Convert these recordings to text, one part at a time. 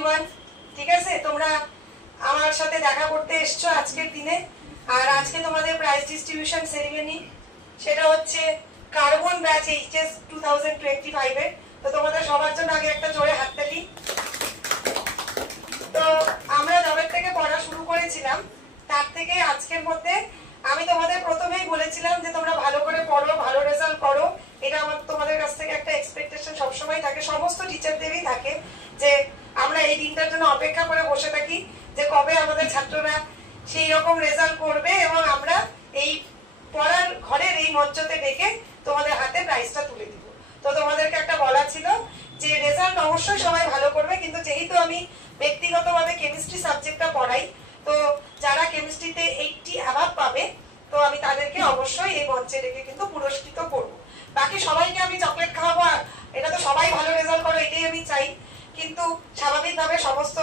Everyone, ঠিক আছে? তোমরা আমার সাথে দেখা করতে এসছো আজকের দিনে। আর আজকে তোমাদের প্রাইজ ডিস্ট্রিবিউশন সেরিমনি, সেটা হচ্ছে কার্বন ব্যাচ এইচএস 2025 এর। তো তোমাদের সবার জন্য আগে একটা জোরে হাততালি। তো আমরা যবে থেকে পড়া শুরু করেছিলাম তার থেকে আজকের মধ্যে আমি তোমাদের প্রথমেই বলেছিলাম যে তোমরা ভালো করে পড়ো, ভালো রেজাল্ট করো। এটা আমার তোমাদের কাছ থেকে একটা এক্সপেকটেশন সবসময় থাকে, সমস্ত টিচারদেরই থাকে, যে আমরা এই দিনটার জন্য অপেক্ষা করে বসে থাকি যে কবে আমাদের ছাত্ররা সেই রকম রেজাল্ট করবে এবং আমরা এই পড়ার ঘরের এই মঞ্চতে ডেকে তোমাদের হাতে প্রাইজটা তুলে দিব। তো তোমাদেরকে একটা বলা ছিল যে রেজাল্ট অবশ্যই সবাই ভালো করবে, কিন্তু যেহেতু আমি ব্যক্তিগতভাবে কেমিস্ট্রি সাবজেক্টটা পড়াই, তো যারা কেমিস্ট্রিতে 80 অ্যাবাভ পাবে তো আমি তাদেরকে অবশ্যই এই মঞ্চে ডেকে কিন্তু পুরস্কৃত করব। বাকি সবাইকে আমি চকলেট খাওয়াবো, এটা তো সবাই ভালো রেজাল্ট করো এটাই আমি চাই, কিন্তু স্বাভাবিকভাবে সমস্ত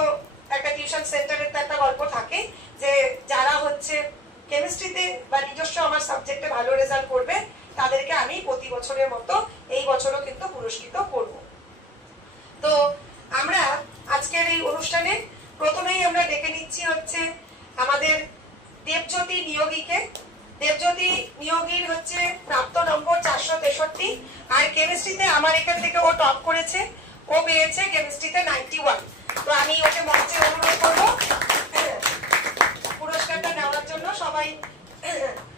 একটা টিউশন সেন্টারের তো একটা গল্প থাকে যে যারা হচ্ছে কেমিস্ট্রিতে বা নিজস্ব আমার সাবজেক্টে ভালো রেজাল্ট করবে তাদেরকে আমি প্রতি বছরের মতো এই বছরও কিন্তু পুরস্কৃত করব। তো আমরা আজকের এই অনুষ্ঠানে প্রথমেই আমরা ডেকে নিচ্ছি হচ্ছে আমাদের দেবজ্যোতি নিয়োগীকে। দেবজ্যোতি নিয়োগীর হচ্ছে প্রাপ্ত নম্বর 463, আর কেমিস্ট্রিতে আমার এখান থেকে ও টপ করেছে, ও পেয়েছে কেমিস্ট্রিতে 91। তো আমি ওকে মঞ্চে অনুরোধ করবো পুরস্কারটা নেওয়ার জন্য। সবাই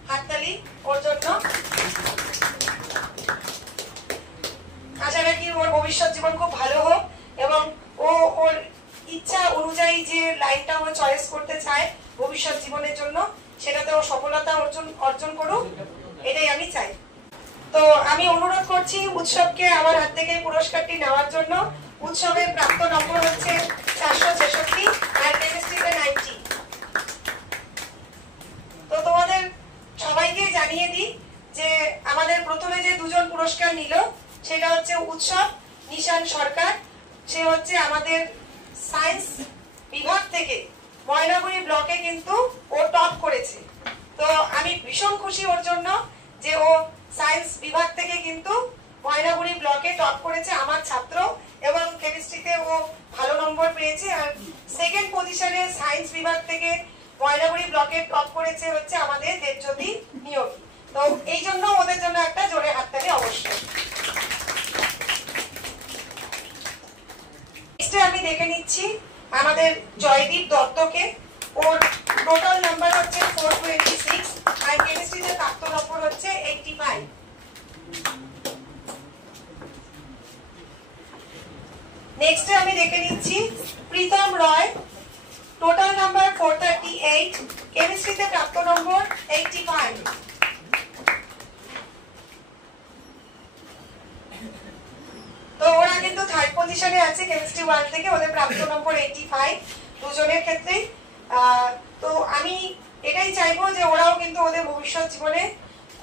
হাততালি ওর জন্য। আশা রাখি ওর ভবিষ্যৎ জীবন খুব ভালো হোক এবং ও ওর ইচ্ছা অনুযায়ী যে লাইনটা ও চয়েস করতে চায় ভবিষ্যৎ জীবনের জন্য সেটাতে ও সফলতা অর্জন করুক, এটাই আমি চাই। তো আমি অনুরোধ করছি উৎসবকে আমার হাত থেকে পুরস্কারটি নেওয়ার জন্য। উৎসবের প্রাপ্ত নম্বর হচ্ছে 466 আর কেমিস্ট্রিতে 90। তো তোমাদের সবাইকে জানিয়ে দিই যে আমাদের প্রথমে যে দুজন পুরস্কার নিল সেটা হচ্ছে উৎসব নিশান সরকার, সে হচ্ছে আমাদের সায়েন্স বিভাগ থেকে ময়নাগুড়ি ব্লকে কিন্তু ও টপ করেছে। তো আমি ভীষণ খুশি ওর জন্য যে ও সায়েন্স বিভাগ থেকে কিন্তু ময়নাগুড়ি ব্লকে টপ করেছে, আমার ছাত্র, এবং কেমিস্ট্রিতে ও ভালো নম্বর পেয়েছে। আর সেকেন্ড পজিশনে সায়েন্স বিভাগ থেকে ময়নাগুড়ি ব্লকে টপ করেছে হচ্ছে আমাদের দেবজ্যোতি নিয়োগী। তো এই জন্য ওদের জন্য একটা জোরে হাততালি অবশ্যই। আমি দেখে নিচ্ছি আমাদের জয়দীপ দত্তকে। ওর টোটাল নাম্বার হচ্ছে 426 আর কেমিস্ট্রিতে প্রাপ্ত নম্বর হচ্ছে 85। নেক্সট আমি দেখে নিচ্ছি প্রীতম রয়, টোটাল নাম্বার 438, কেমিস্ট্রিতে প্রাপ্ত নম্বর 85। তো ওরা কিন্তু থার্ড পজিশনে আছে কেমিস্ট্রি 1 থেকে, ওদের প্রাপ্ত নম্বর 85 দুজনের ক্ষেত্রেই। তো আমি এটাই চাইবো যে ওরাও কিন্তু ওদের ভবিষ্যৎ জীবনে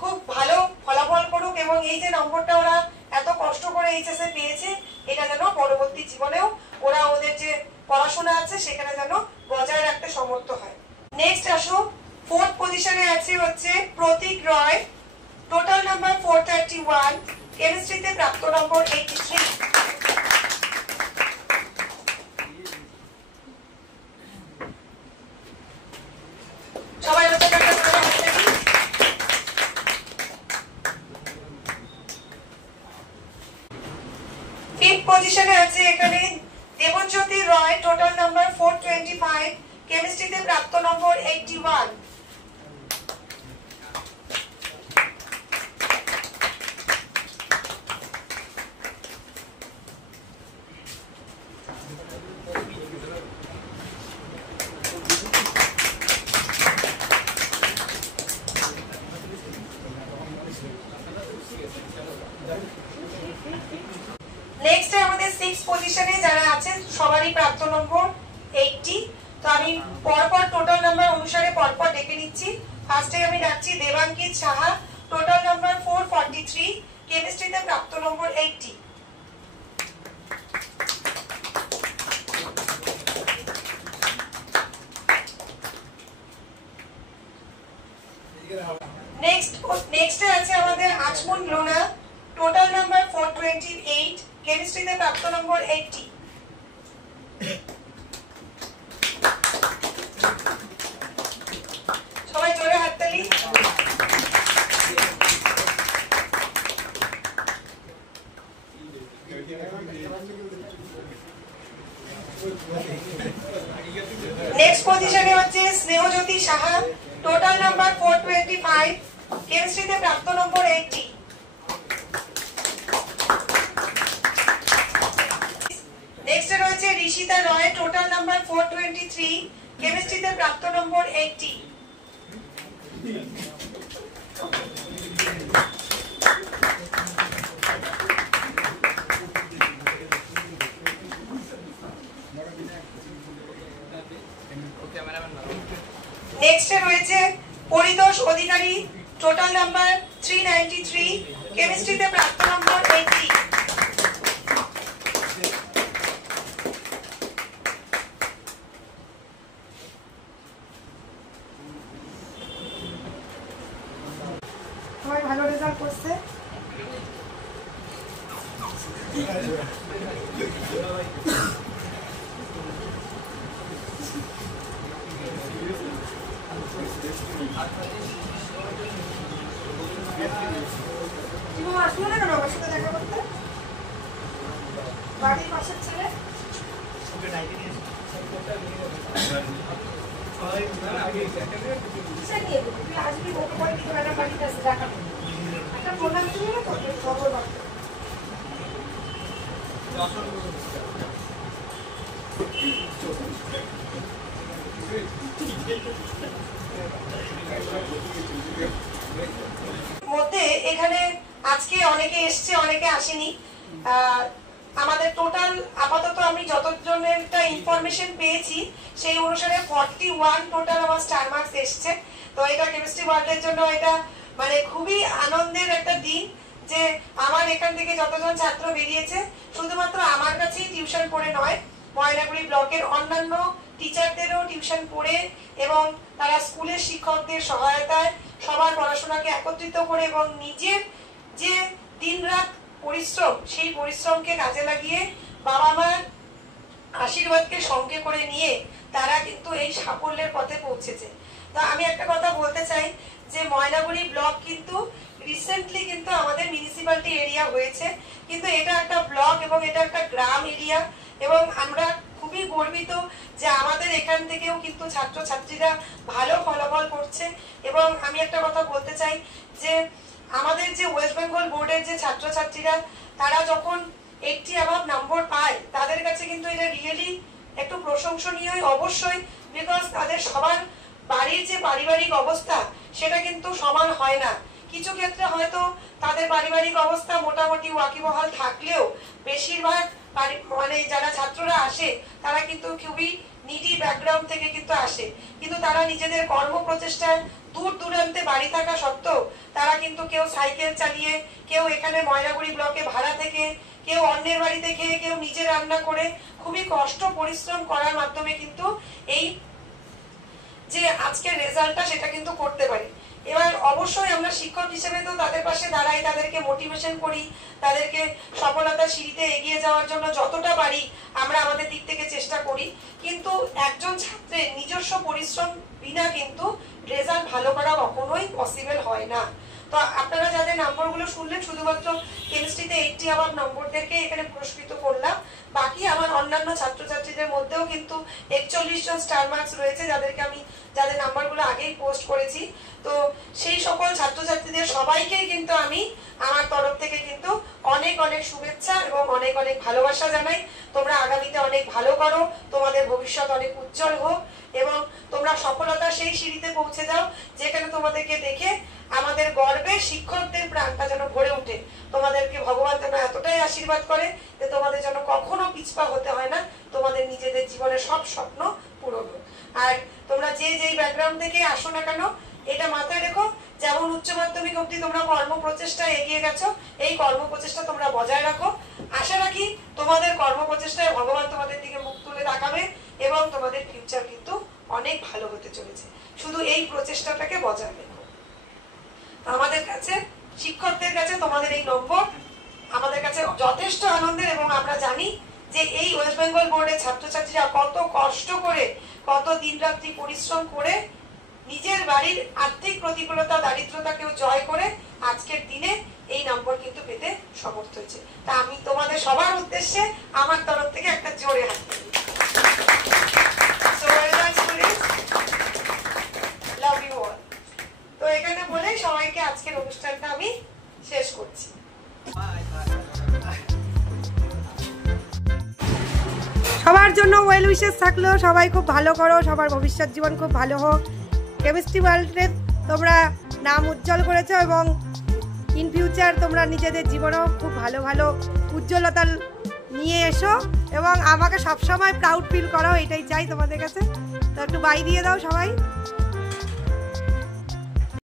খুব ভালো ফলাফল করুক এবং এই যে নম্বরটা ওরা এত কষ্ট করে এইচএস এ পেয়েছে এটা যেন পরবর্তী জীবনেও ওরা ওদের যে পড়াশোনা আছে সেখানে যেন বজায় রাখতে সমর্থ হয়। নেক্সট আসো, ফোর্থ পজিশনে আছে হচ্ছে প্রতীক রয়, টোটাল নাম্বার 431, কেমিস্ট্রিতে প্রাপ্ত নম্বর 83। সবাই হচ্ছে ফিফথ পজিশনে আছে এখানে দেবজ্যোতি রয়, টোটাল নাম্বার 425, কেমিস্ট্রিতে প্রাপ্ত নম্বর 81। নেক্সট আমাদের 6 পজিশনে যারা আছে সবারই প্রাপ্ত নম্বর 80। তো আমি পরপর টোটাল নাম্বার অনুসারে পরপর ডেকে নিচ্ছি। ফার্স্টে আমি ডাকছি দেবাঙ্কিত সাহা, টোটাল নাম্বার 443, কেমিস্ট্রিতে প্রাপ্ত নম্বর 80। নেক্সট আছে আমাদের আজমন লোনা, টোটাল নাম্বার 428, কেমিস্ট্রিতে প্রাপ্ত নম্বর 80। নেক্সট পজিশনে হচ্ছে স্নেহজ্যোতি সাহা, টোটাল নাম্বার 425, কেমিস্ট্রিতে প্রাপ্ত নম্বর 80। নেক্সট রয়েছে ঋষিতা রয়, টোটাল নাম্বার 423, কেমিস্ট্রিতে প্রাপ্ত নম্বর 80। নেক্সট রয়েছে পরিতোষ অধিকারী, টোটাল নাম্বার 393, কেমিস্ট্রিতে প্রাপ্ত নম্বর 80। সবাই ভালো রেজাল্ট করছে। আসলো না কেন আমার সাথে দেখা করতে? বাড়ির পাশের ছেলে আসবি, ওকে পরে কিছু একটা বাড়িতে আসে দেখা একটা প্রোগ্রাম ছিল না, তোকে খবর বার্তা মধ্যে এখানে আজকে অনেকে এসছে, অনেকে আসেনি। আমাদের টোটাল আপাতত আমি যতজনের ইনফরমেশন পেয়েছি সেই অনুসারে 41 টোটাল আমার স্টার মার্কস এসছে। তো এটা কেমিস্ট্রি ওয়ার্ল্ডের জন্য এটা মানে খুবই আনন্দের একটা দিন যে আমার এখান থেকে যতজন ছাত্র বেরিয়েছে শুধুমাত্র আমার কাছেই টিউশন পড়ে নয়, ময়নাগুড়ি ব্লকের অন্যান্য টিচারদেরও টিউশন পড়ে এবং তারা স্কুলের শিক্ষকদের সহায়তায় সবার পড়াশোনাকে একত্রিত করে এবং নিজের যে দিনরাত পরিশ্রম সেই পরিশ্রমকে কাজে লাগিয়ে বাবা মার আশীর্বাদকে সঙ্গে করে নিয়ে তারা কিন্তু এই সাফল্যের পথে পৌঁছেছে। তো আমি একটা কথা বলতে চাই যে ময়নাগুড়ি ব্লক কিন্তু রিসেন্টলি কিন্তু আমাদের মিউনিসিপ্যালিটি এরিয়া হয়েছে, কিন্তু এটা একটা ব্লক এবং এটা একটা গ্রাম এরিয়া এবং আমরা খুবই গর্বিত যে আমাদের এখান থেকেও কিন্তু ছাত্রছাত্রীরা ভালো ফলাফল করছে। এবং আমি একটা কথা বলতে চাই যে আমাদের যে ওয়েস্ট বেঙ্গল বোর্ডের যে ছাত্রছাত্রীরা তারা যখন 80 অ্যাবাভ নম্বর পায় তাদের কাছে কিন্তু এটা রিয়েলি একটু প্রশংসনীয় অবশ্যই, বিকজ তাদের সবার বাড়ির যে পারিবারিক অবস্থা সেটা কিন্তু সমান হয় না। কিছু ক্ষেত্রে হয়তো তাদের পারিবারিক অবস্থা মোটামুটি ওয়াকিবহাল থাকলেও বেশিরভাগ মানে যারা ছাত্ররা আসে তারা কিন্তু খুবই নিডি ব্যাকগ্রাউন্ড থেকে কিন্তু আসে, কিন্তু তারা নিজেদের কর্ম প্রচেষ্টায় দূর দূরান্তে বাড়ি থাকা সত্ত্বেও তারা কিন্তু কেউ সাইকেল চালিয়ে, কেউ এখানে ময়নাগুড়ি ব্লকে ভাড়া থেকে, কেউ অন্যের বাড়িতে খেয়ে, কেউ নিজে রান্না করে খুবই কষ্ট পরিশ্রম করার মাধ্যমে কিন্তু এই যে আজকের রেজাল্টটা সেটা কিন্তু করতে পারি। এবার অবশ্যই আমরা শিক্ষক হিসেবে তো তাদের পাশে দাঁড়াই, তাদেরকে মোটিভেশন করি, তাদেরকে সফলতার সিঁড়িতে এগিয়ে যাওয়ার জন্য যতটা পারি আমরা আমাদের দিক থেকে চেষ্টা করি, কিন্তু একজন ছাত্রের নিজস্ব পরিশ্রম বিনা কিন্তু রেজাল্ট ভালো করা কখনোই পসিবল হয় না। তো আপনারা যাদের নম্বরগুলো শুনলেন শুধুমাত্র কেমিস্ট্রিতে 80 অ্যাবাভ নম্বরদেরকে এখানে পুরস্কৃত করলাম, বাকি আমার অন্যান্য ছাত্রছাত্রীদের মধ্যেও কিন্তু 41 জন স্টার মার্কস রয়েছে যাদের নাম্বারগুলো আগেই পোস্ট করেছি। তো সেই সকল ছাত্রছাত্রীদের সবাইকেই কিন্তু আমি আমার তরফ থেকে কিন্তু অনেক অনেক শুভেচ্ছা এবং অনেক অনেক ভালোবাসা জানাই। তোমরা আগামীতে অনেক ভালো করো, তোমাদের ভবিষ্যৎ অনেক উজ্জ্বল হোক এবং তোমরা সফলতা সেই সিঁড়িতে পৌঁছে যাও যেখানে তোমাদেরকে দেখে আমাদের গর্বে শিক্ষকদের প্রাণটা যেন ভরে ওঠে। তোমাদেরকে ভগবান যেন এতটাই আশীর্বাদ করে যে তোমাদের যেন কখনো পিছপা হতে হয় না, তোমাদের নিজেদের জীবনের সব স্বপ্ন পূরণ হোক। আর তোমরা যে যেই ব্যাকগ্রাউন্ড থেকে আসো না কেন এটা মাথায় রেখো, যেমন উচ্চ মাধ্যমিক অবধি তোমরা কর্ম প্রচেষ্টায় এগিয়ে গেছো, এই কর্ম প্রচেষ্টা তোমরা বজায় রাখো। আশা রাখি তোমাদের কর্ম প্রচেষ্টায় ভগবান তোমাদের দিকে মুখ তুলে তাকাবে এবং তোমাদের ফিউচার কিন্তু অনেক ভালো হতে চলেছে। শুধু এই প্রচেষ্টাটাকে বজায় রেখো। আমাদের কাছে শিক্ষকদের কাছে তোমাদের এই নম্বর আমাদের কাছে যথেষ্ট আনন্দের এবং আমরা জানি যে এই ওয়েস্ট বেঙ্গল বোর্ডের ছাত্রছাত্রীরা কত কষ্ট করে, কত দিনরাত্রি পরিশ্রম করে নিজের বাড়ির আর্থিক প্রতিকূলতা দারিদ্রতাকেও জয় করে আজকের দিনে এই নম্বর কিন্তু পেতে সমর্থ হয়েছে। তা আমি তোমাদের সবার উদ্দেশ্যে আমার তরফ থেকে একটা জোরে হাত দিই। সবার জন্য ওয়েল উইশেস থাকলো, সবাই খুব ভালো করো, সবার ভবিষ্যৎ জীবন খুব ভালো হোক। কেমিস্ট্রি ওয়ার্ল্ডে তোমরা নাম উজ্জ্বল করেছো এবং ইন ফিউচার তোমরা নিজেদের জীবনেও খুব ভালো ভালো উজ্জ্বলতা নিয়ে এসো এবং আমাকে সবসময় প্রাউড ফিল করো, এটাই চাই তোমাদের কাছে। তো একটু বাই দিয়ে দাও সবাই।